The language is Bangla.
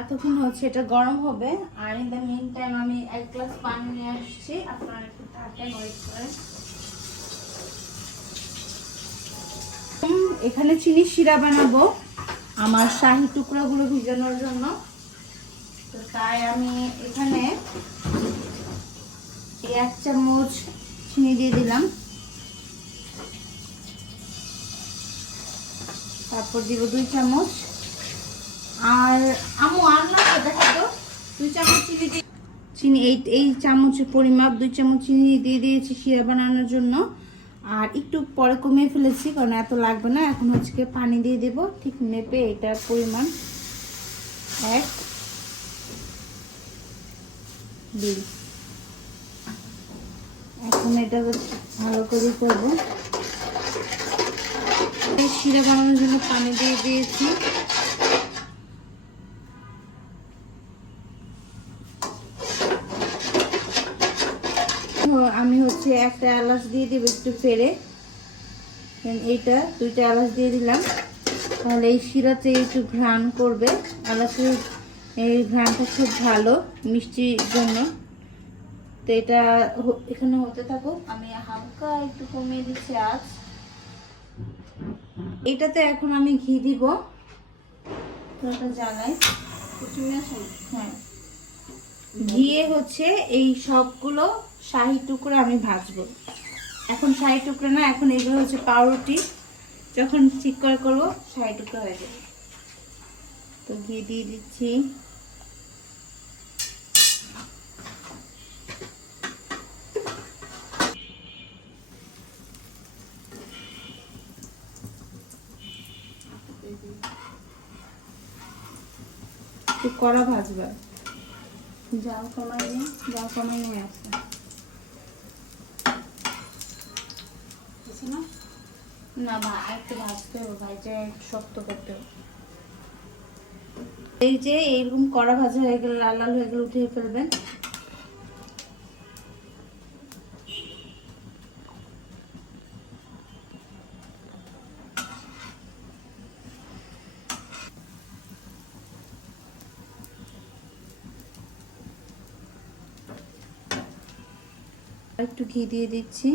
এতক্ষণ হচ্ছে এটা গরম হবে। আর ইন দ্য মিন টাইম আমি 1 গ্লাস পানি নিয়ে আসছি, আপনারা একটু থাকেন, ওয়েট করেন। এখানে চিনি শিরা বানাবো আমার শাহি টুকরাগুলো ভিজানোর জন্য। তো তাই আমি এখানে 1 চামচ চিনি দিয়ে দিলাম, তারপর দিব 2 চামচ। আর আমু আর না দেখো তো, 2 চামচ চিনি দিয়ে চিনি এই চামচের পরিমাপ 2 চামচ চিনি দিয়ে দিয়েছি শিরা বানানোর জন্য। আর একটু পরে কমিয়ে ফেলেছি কারণ এত লাগবে না। এখন হচ্ছে পানি দিয়ে দেব ঠিক মেপে, এটার পরিমাণ 1 2। এখন এটা ভালো করে করবো। শিরা বানানোর জন্য পানি দিয়ে দিয়েছি। আমি হচ্ছে একটা এলাচ দিয়ে দেবো একটু ফেড়ে, এইটা 2টা এলাচ দিয়ে দিলাম, তাহলে এই শিরাতে একটু ঘ্রাণ করবে। এলাচের এই ঘ্রাণটা খুব ভালো মিষ্টির জন্য। তো এটা এখানে হতে থাকুক, আমি হালকা একটু কমিয়ে দিচ্ছি আঁচ। এটাতে এখন আমি ঘি দিব, জ্বালাই। হ্যাঁ, ঘিয়ে হচ্ছে এই সবগুলো শাহি টুকরা আমি ভাজবো। এখন শাহি টুকরা না, এখন এগুলো হচ্ছে পাউরুটি, যখন ঠিক করে করবো শাহি টুকরা হয়ে যাবে। তো ঘি দিয়ে দিচ্ছি। একটু কড়া ভাজবা, জাল কমাই নিয়ে আসে না ভাই, একটু ভাজতে হবে ভাই, যে শক্ত করতে হবে। এই যে এইরকম কড়া ভাজা হয়ে গেলে, লাল লাল হয়ে গেলে উঠিয়ে ফেলবেন। একটু ঘি দিয়ে দিচ্ছি।